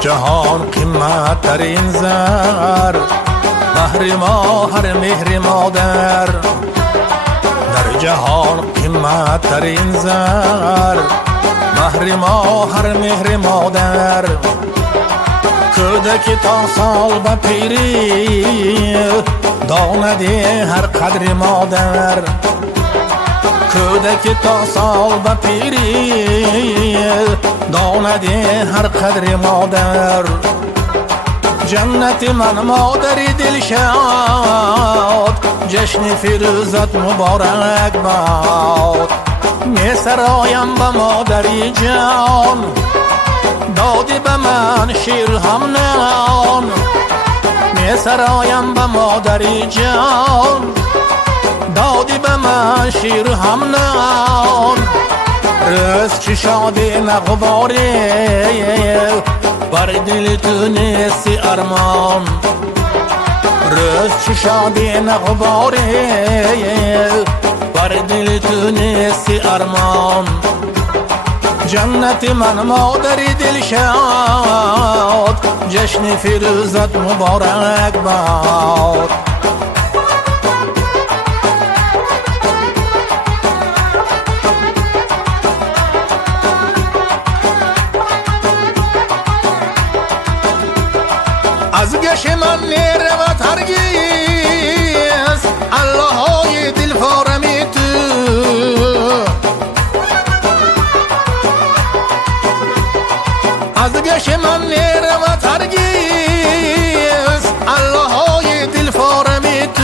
جهان قیمت ترین زر، بهر ما هر مهر مادر. در جهان قیمت ترین زر، بهر ما هر مهر مادر. کودکی تا سال به پیری، داندی هر قدر مادر. کودکی تا سال به پیری، داندی هر قدر مادر. جنت من مادری دلشاد، جشن فیروزت مبارک باد. می سرایم به مادری جان، دادی به من شیر هم نان. می سرایم به مادری جان، دادی به من شیر هم نان. رس چی شادی نغباری، بر دل تو نیستی ارمان. رس چی شادی نغباری، بر دل تو نیستی ارمان. جنت من مادری دلشاد، جشن فیروزت مبارک باد. از گش من نرود هرگز الله های دل فارمی تو. از گش من نرود هرگز الله های دل فارمی تو.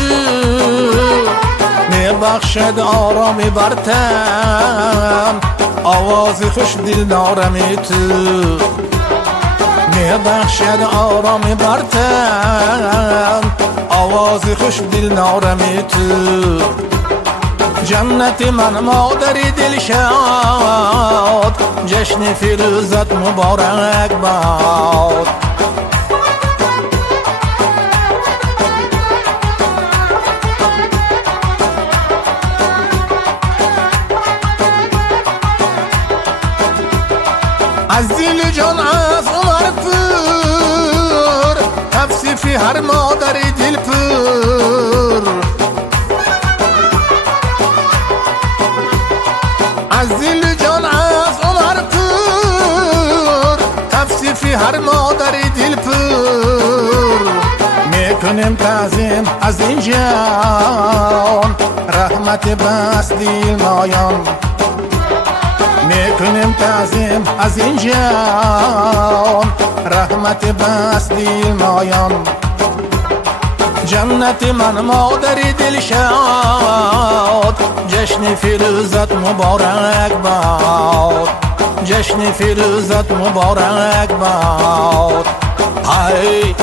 می بخشد آرامی بر تن، آواز خوش دل دارمی تو. می بخشد آرامی بر تن، آواز خوش دل دارمی تو. جنت من مادری دلشاد، جشن فیروزت مبارک باد. از دل جان از عمر پر، تفسیفی هر مادری دل پر. از دل جان از عمر پر، تفسیفی هر مادری دل پر. میکنیم تعظیم از این جان، رحمت بس دل مایان. میکنیم تعظیم از این جان، رحمت بس دل مایان. جنت من مادری دلشاد، جشن فیروزت مبارک باد. جشن فیروزت مبارک باد. های